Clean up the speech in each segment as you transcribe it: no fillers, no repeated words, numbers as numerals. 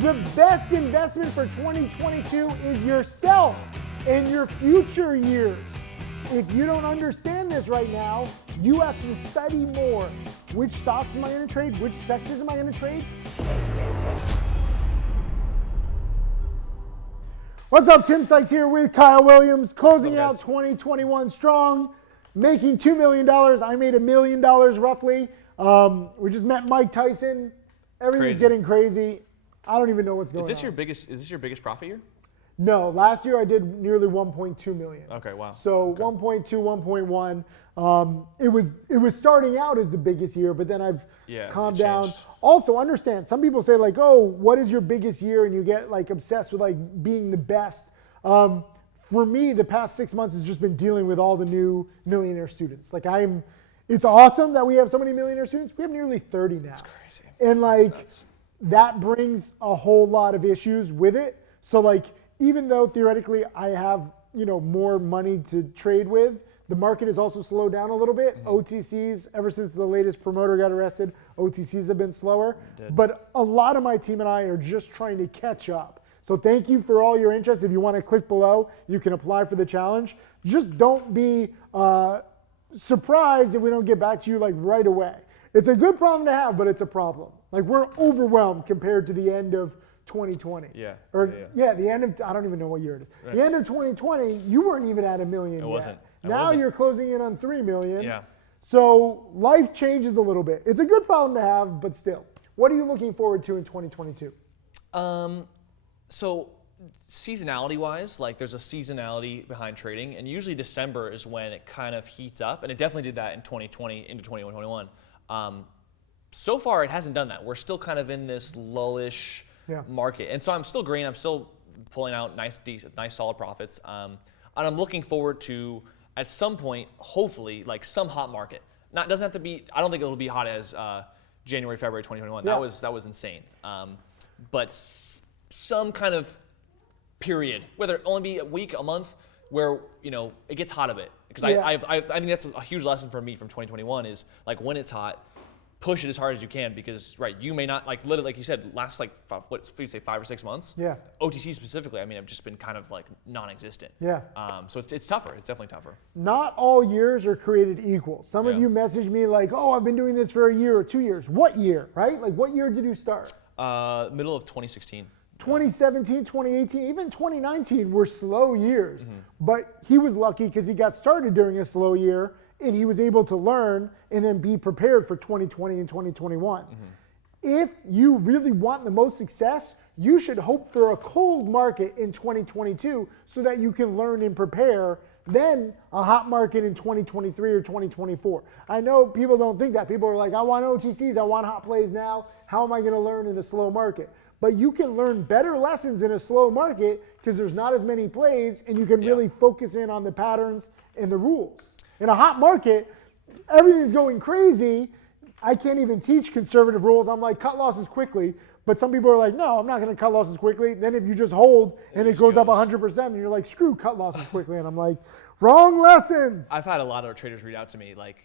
The best investment for 2022 is yourself and your future years. If you don't understand this right now, you have to study more. Which stocks am I going to trade? Which sectors am I going to trade? What's up? Tim Sykes here with Kyle Williams, closing out 2021 strong, making $2 million. I made $1 million roughly. We just met Mike Tyson. Everything's getting crazy. I don't even know what's going on. Is this your biggest profit year? No, last year I did nearly 1.2 million. Okay, wow. So okay. 1.2, 1.1. It was starting out as the biggest year, but then I've calmed down. Also, understand, some people say like, oh, what is your biggest year? And you get like obsessed with like being the best. For me, the past 6 months has just been dealing with all the new Millionaire students. Like it's awesome that we have so many Millionaire students. We have nearly 30 now. That's crazy. And like that brings a whole lot of issues with it. So like, even though theoretically I have, more money to trade with, the market has also slowed down a little bit. OTCs, ever since the latest promoter got arrested, OTCs have been slower. But a lot of my team and I are just trying to catch up. So thank you for all your interest. If you want to click below, you can apply for the challenge. Just don't be surprised if we don't get back to you like right away. It's a good problem to have, but it's a problem. Like we're overwhelmed compared to the end of 2020. The end of, I don't even know what year it is. Right. The end of 2020, you weren't even at $1 million yet. Now you're closing in on 3 million. Yeah. So life changes a little bit. It's a good problem to have, but still. What are you looking forward to in 2022? So seasonality wise, like there's a seasonality behind trading, and usually December is when it kind of heats up, and it definitely did that in 2020 into 2021. So far it hasn't done that. We're still kind of in this lullish market. And so I'm still green. I'm still pulling out nice solid profits. And I'm looking forward to, at some point, hopefully, like some hot market. Doesn't have to be, I don't think it'll be hot as January, February 2021. Yeah. That was insane. But some kind of period, whether it only be a week, a month, where, it gets hot a bit. Because I think that's a huge lesson for me from 2021 is like when it's hot, push it as hard as you can because, you may not, like literally, like you said, last like, what do you say, 5 or 6 months? Yeah. OTC specifically, have just been kind of like non-existent. Yeah. So it's tougher. It's definitely tougher. Not all years are created equal. Some of you message me like, oh, I've been doing this for a year or 2 years. What year, right? Like what year did you start? Middle of 2016. 2017, 2018, even 2019 were slow years. But he was lucky because he got started during a slow year and he was able to learn and then be prepared for 2020 and 2021. If you really want the most success, you should hope for a cold market in 2022 so that you can learn and prepare, then a hot market in 2023 or 2024. I know people don't think that. People are like, I want OTCs, I want hot plays now. How am I gonna learn in a slow market? But you can learn better lessons in a slow market because there's not as many plays and you can really focus in on the patterns and the rules. In a hot market, everything's going crazy. I can't even teach conservative rules. I'm like, cut losses quickly. But some people are like, no, I'm not going to cut losses quickly. Then if you just hold and it goes up 100%, and you're like, screw cut losses quickly. And I'm like, wrong lessons. I've had a lot of traders read out to me, like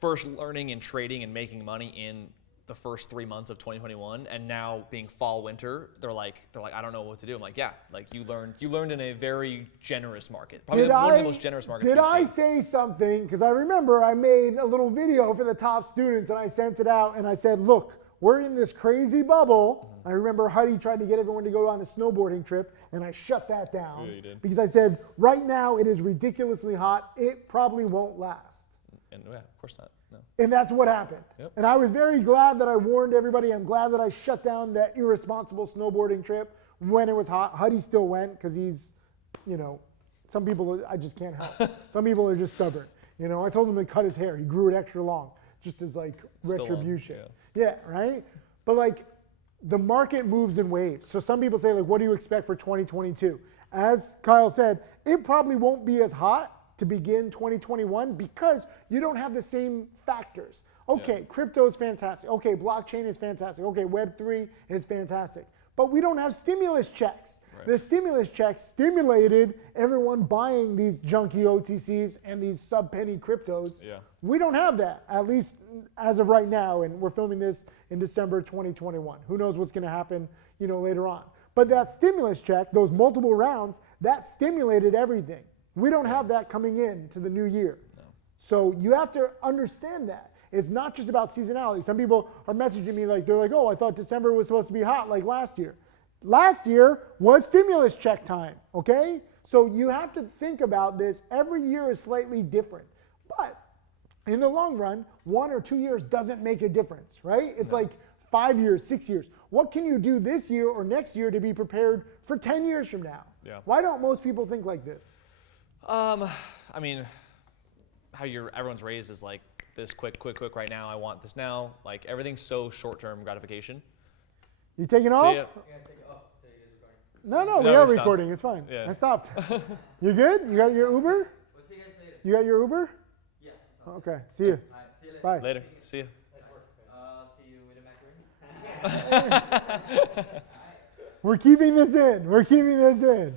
first learning and trading and making money in the first 3 months of 2021, and now being fall winter, they're like, I don't know what to do. I'm like, yeah, like you learned in a very generous market, probably one of the most generous markets. Did I say something? Because I remember I made a little video for the top students, and I sent it out, and I said, look, we're in this crazy bubble. I remember Huddy tried to get everyone to go on a snowboarding trip, and I shut that down because I said, right now it is ridiculously hot. It probably won't last. And yeah, of course not. No. And that's what happened. And I was very glad that I warned everybody. I'm glad that I shut down that irresponsible snowboarding trip when it was hot. Huddy still went because he's, some people I just can't help. Some people are just stubborn. I told him to cut his hair. He grew it extra long just as like retribution. Yeah, right? But like the market moves in waves. So some people say like, what do you expect for 2022? As Kyle said, it probably won't be as hot to begin 2021 because you don't have the same factors. Okay, crypto is fantastic. Okay, blockchain is fantastic. Okay, Web3 is fantastic. But we don't have stimulus checks. The stimulus checks stimulated everyone buying these junky OTCs and these sub-penny cryptos. We don't have that, at least as of right now, and we're filming this in December 2021. Who knows what's going to happen, later on. But that stimulus check, those multiple rounds, that stimulated everything. We don't have that coming in to the new year. No. So you have to understand that. It's not just about seasonality. Some people are messaging me they're like, oh, I thought December was supposed to be hot like last year. Last year was stimulus check time, okay? So you have to think about this. Every year is slightly different. But in the long run, 1 or 2 years doesn't make a difference, right? It's like 5 years, 6 years. What can you do this year or next year to be prepared for 10 years from now? Yeah. Why don't most people think like this? I mean, how everyone's raised is like this quick right now. I want this now. Like everything's so short-term gratification. You taking off? See ya. Yeah, take it off. So you guys are recording. No, No, we are we stopped. recording. It's fine. Yeah. I stopped. You good? You got your Uber? We'll see you guys later. You got your Uber? Yeah. Sounds Okay. See you. good. All right. See you later. Bye. Later. See ya. See you with the Macaroons. We're keeping this in. We're keeping this in.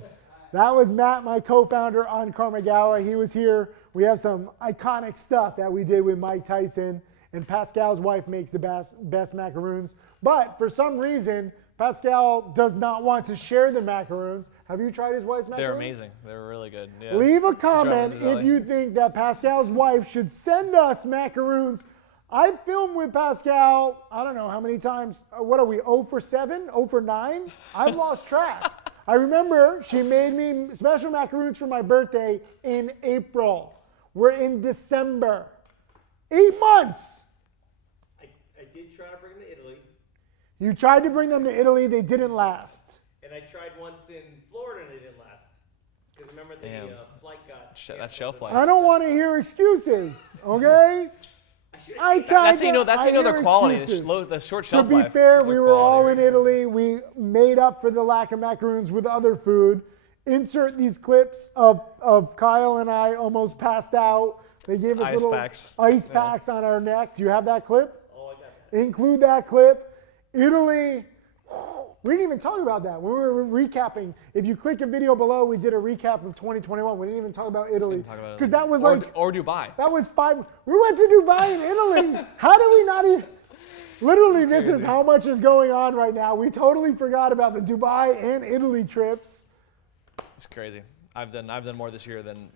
That was Matt, my co-founder on Karmagawa. He was here. We have some iconic stuff that we did with Mike Tyson, and Pascal's wife makes the best macaroons. But for some reason, Pascal does not want to share the macaroons. Have you tried his wife's macaroons? They're amazing. They're really good. Yeah. Leave a comment Charlotte, if you think that Pascal's wife should send us macaroons. I filmed with Pascal, I don't know how many times. What are we, 0 for 7, 0 for 9? I've lost track. I remember she made me special macaroons for my birthday in April. We're in December. 8 months. I did try to bring them to Italy, You tried to bring them to Italy, they didn't last. and I tried once in Florida and they didn't last. Because remember the Damn. flight got That canceled shelf life. I don't want to hear excuses, okay? I tried. That's how you know. That's how you know I their hear quality. excuses. The short To shelf be life. fair, Their we were all quality. in Italy. We made up for the lack of macaroons with other food. Insert these clips of Kyle and I almost passed out. They gave us Ice little packs. ice Yeah. packs on our neck. Do you have that clip? Oh, I got that. Include that clip. Italy. We didn't even talk about that when we were recapping. If you click a video below, we did a recap of 2021. We didn't even talk about Italy Didn't talk about it. because that was or Dubai. that was 5. We went to Dubai and Italy. How did we not even? Literally, this is how much is going on right now. We totally forgot about the Dubai and Italy trips. It's crazy. I've done more this year than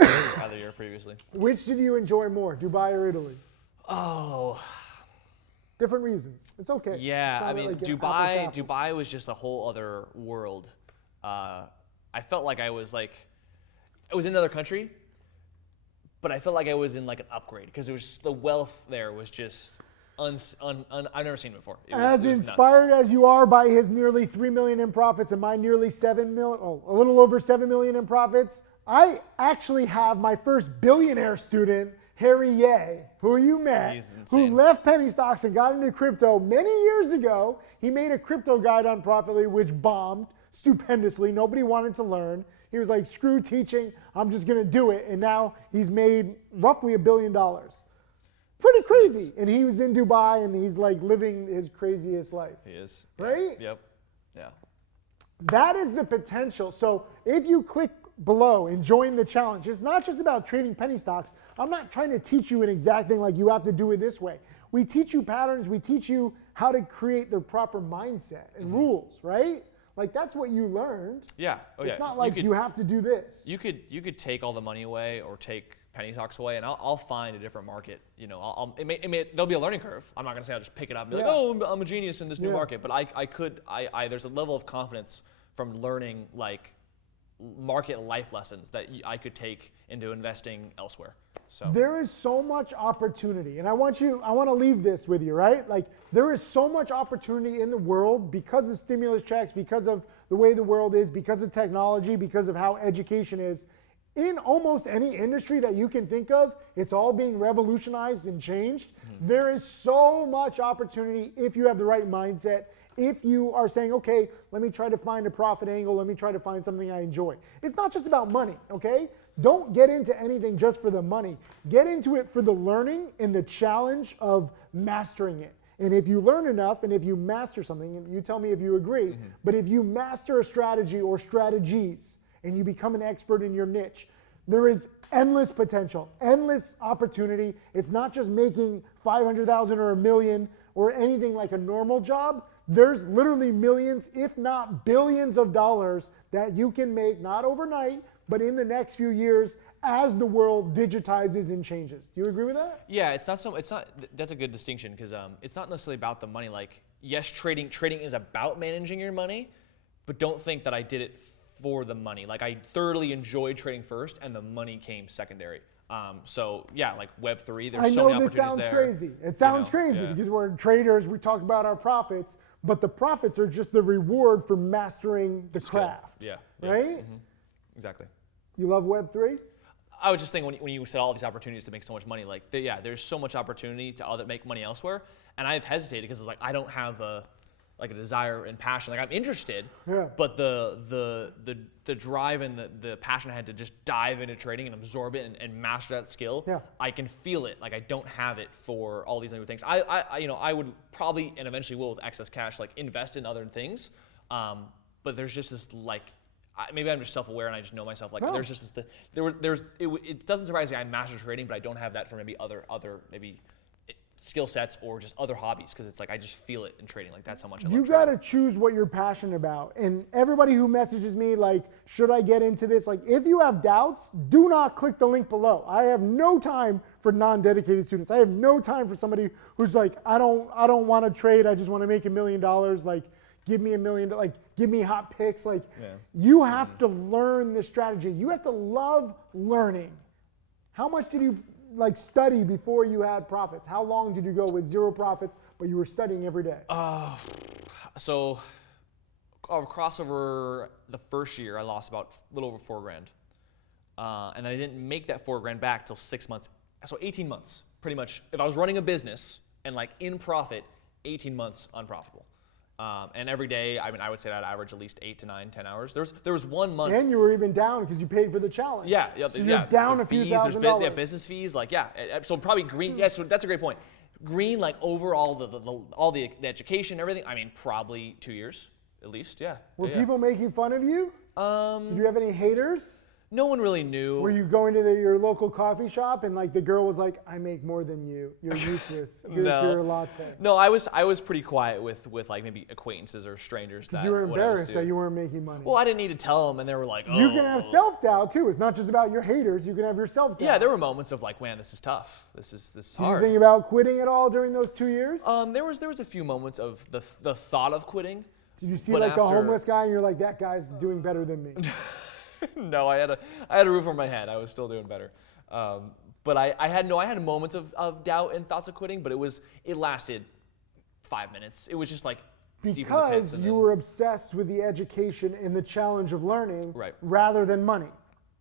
other year previously. Which did you enjoy more, Dubai or Italy? Oh, Different reasons. It's okay. yeah. It's not I mean, like apples to Dubai. apples. Dubai was just a whole other world. I felt like I was in another country, but I felt like I was in like an upgrade because it was just, the wealth there was just I've never seen it before. It As was nuts. inspired as you are by his nearly 3 million in profits and my nearly 7 million, a little over 7 million in profits, I actually have my first billionaire student, Harry Ye, who you met, He's who insane. left penny stocks and got into crypto many years ago. He made a crypto guide on Profitly, which bombed stupendously. Nobody wanted to learn. He was like, screw teaching, I'm just gonna do it. And now he's made roughly $1 billion. Pretty crazy. And he was in Dubai and he's like living his craziest life. He is. Right? Yep. Yeah. That is the potential. So if you click below and join the challenge, it's not just about trading penny stocks. I'm not trying to teach you an exact thing like you have to do it this way. We teach you patterns. We teach you how to create the proper mindset and rules, right? Like that's what you learned. Yeah. Oh yeah. It's not like you have to do this. You could take all the money away or take penny stocks away, and I'll find a different market. You know, there'll be a learning curve. I'm not gonna say I'll just pick it up and be Yeah. like, oh, I'm a genius in this new Yeah. market. But I there's a level of confidence from learning like market life lessons that I could take into investing elsewhere. So There is so much opportunity, and I want to leave this with you, right? Like there is so much opportunity in the world because of stimulus checks, because of the way the world is, because of technology, because of how education is. In almost any industry that you can think of, it's all being revolutionized and changed. There is so much opportunity if you have the right mindset. If you are saying, okay, let me try to find a profit angle, let me try to find something I enjoy. It's not just about money, okay? Don't get into anything just for the money. Get into it for the learning and the challenge of mastering it. And if you learn enough and if you master something, and you tell me if you agree, but if you master a strategy or strategies and you become an expert in your niche, there is endless potential, endless opportunity. It's not just making 500,000 or $1 million or anything like a normal job. there's literally millions, if not billions of dollars that you can make, not overnight, but in the next few years as the world digitizes and changes. Do you agree with that? Yeah, it's not. That's a good distinction because it's not necessarily about the money. Like, yes, trading is about managing your money, but don't think that I did it for the money. Like, I thoroughly enjoyed trading first, and the money came secondary. So yeah, like Web3, there's I so know many this opportunities sounds there. crazy. It sounds crazy yeah. because we're traders. We talk about our profits, but the profits are just the reward for mastering the craft. Yeah. Right? Mm-hmm. Exactly. You love Web3? I was just thinking when you said all these opportunities to make so much money, like there's so much opportunity to make money elsewhere, and I've hesitated because it's like I don't have a desire and passion. Like, I'm interested, but the drive and the passion I had to just dive into trading and absorb it and master that skill. Yeah. I can feel it. Like, I don't have it for all these other things. I would probably and eventually will with excess cash like invest in other things, but there's just this like. Maybe I'm just self-aware and I just know myself. Like, there's just this, it doesn't surprise me I master trading, but I don't have that for maybe other maybe skill sets or just other hobbies because it's like I just feel it in trading. Like, that's how much I love You trading. got to choose what you're passionate about. And everybody who messages me, like, should I get into this? Like, if you have doubts, do not click the link below. I have no time for non-dedicated students. I have no time for somebody who's like, I don't want to trade. I just want to make $1 million. Like, give me $1 million. Like, give me hot picks. Like, you have to learn this strategy. You have to love learning. How much did you study before you had profits? How long did you go with 0 profits, but you were studying every day? So, crossover the first year, I lost about a little over $4,000, and I didn't make that $4,000 back till 6 months. So 18 months, pretty much. If I was running a business and like in profit, 18 months unprofitable. And every day, I would say I'd average at least 8 to 9, 10 hours. There was 1 month. And you were even down because you paid for the challenge. Yeah, so you're down a few $1,000s. Business fees, so probably green. Yeah, so that's a great point. Green, like overall, all the education, everything. I mean, probably 2 years at least. Yeah. Were people making fun of you? Did you have any haters? No one really knew. Were you going to your local coffee shop and like the girl was like, I make more than you. You're useless. Here's your latte. No, I was pretty quiet with like maybe acquaintances or strangers. That you were embarrassed that you weren't making money. Well, I didn't need to tell them, and they were like, oh. You can have self-doubt too. It's not just about your haters. You can have your self-doubt. Yeah, there were moments of like, man, this is tough. This is hard. Did you think about quitting at all during those 2 years? There was a few moments of the thought of quitting. Did you see like the homeless guy and you're like, that guy's doing better than me? No, I had a roof over my head. I was still doing better. But I had moments of doubt and thoughts of quitting, but it lasted 5 minutes. It was just like deep in the pits, because you were obsessed with the education and the challenge of learning rather than money.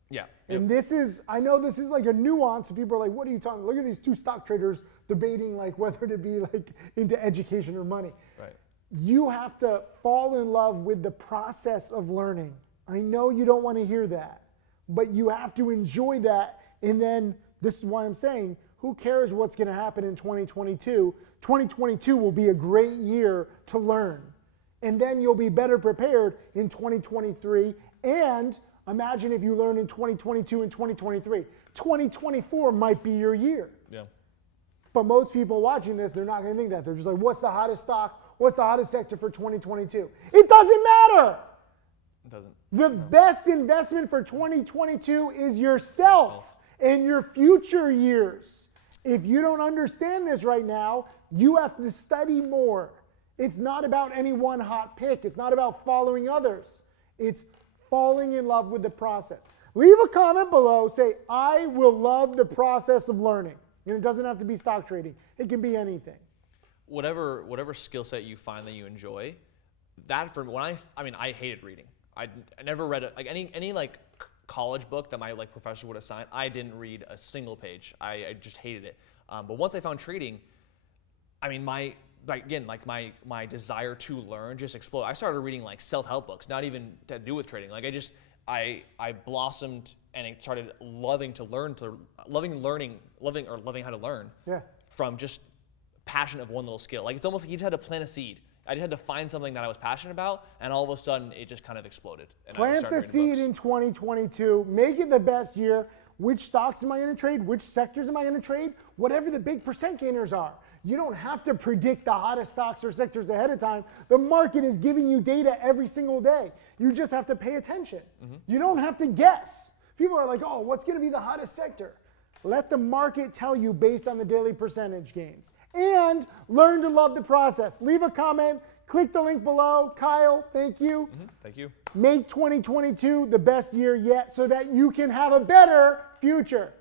Yeah. And I know this is like a nuance. And people are like, what are you talking? Look at these 2 stock traders debating like whether to be like into education or money. Right. You have to fall in love with the process of learning. I know you don't want to hear that, but you have to enjoy that. And then this is why I'm saying, who cares what's going to happen in 2022? 2022 will be a great year to learn. And then you'll be better prepared in 2023. And imagine if you learn in 2022 and 2023. 2024 might be your year. Yeah. But most people watching this, they're not going to think that. They're just like, what's the hottest stock? What's the hottest sector for 2022? It doesn't matter. It doesn't. The best investment for 2022 is yourself and your future years. If you don't understand this right now, you have to study more. It's not about any one hot pick. It's not about following others. It's falling in love with the process. Leave a comment below. Say, I will love the process of learning. And it doesn't have to be stock trading. It can be anything. Whatever skill set you find that you enjoy, that for when I hated reading. I never read any like college book that my like professor would assign. I didn't read a single page. I just hated it. But once I found trading, I mean my desire to learn just exploded. I started reading like self-help books, not even to do with trading. Like I blossomed and I started loving how to learn. Yeah. From just passion of one little skill. Like it's almost like you just had to plant a seed. I just had to find something that I was passionate about, and all of a sudden it just kind of exploded. And Plant the seed in 2022. Make it the best year. Which stocks am I going to trade? Which sectors am I going to trade? Whatever the big percent gainers are. You don't have to predict the hottest stocks or sectors ahead of time. The market is giving you data every single day. You just have to pay attention. You don't have to guess. People are like, oh, what's going to be the hottest sector? Let the market tell you based on the daily percentage gains. And learn to love the process. Leave a comment. Click the link below. Kyle, thank you. Thank you. Make 2022 the best year yet so that you can have a better future.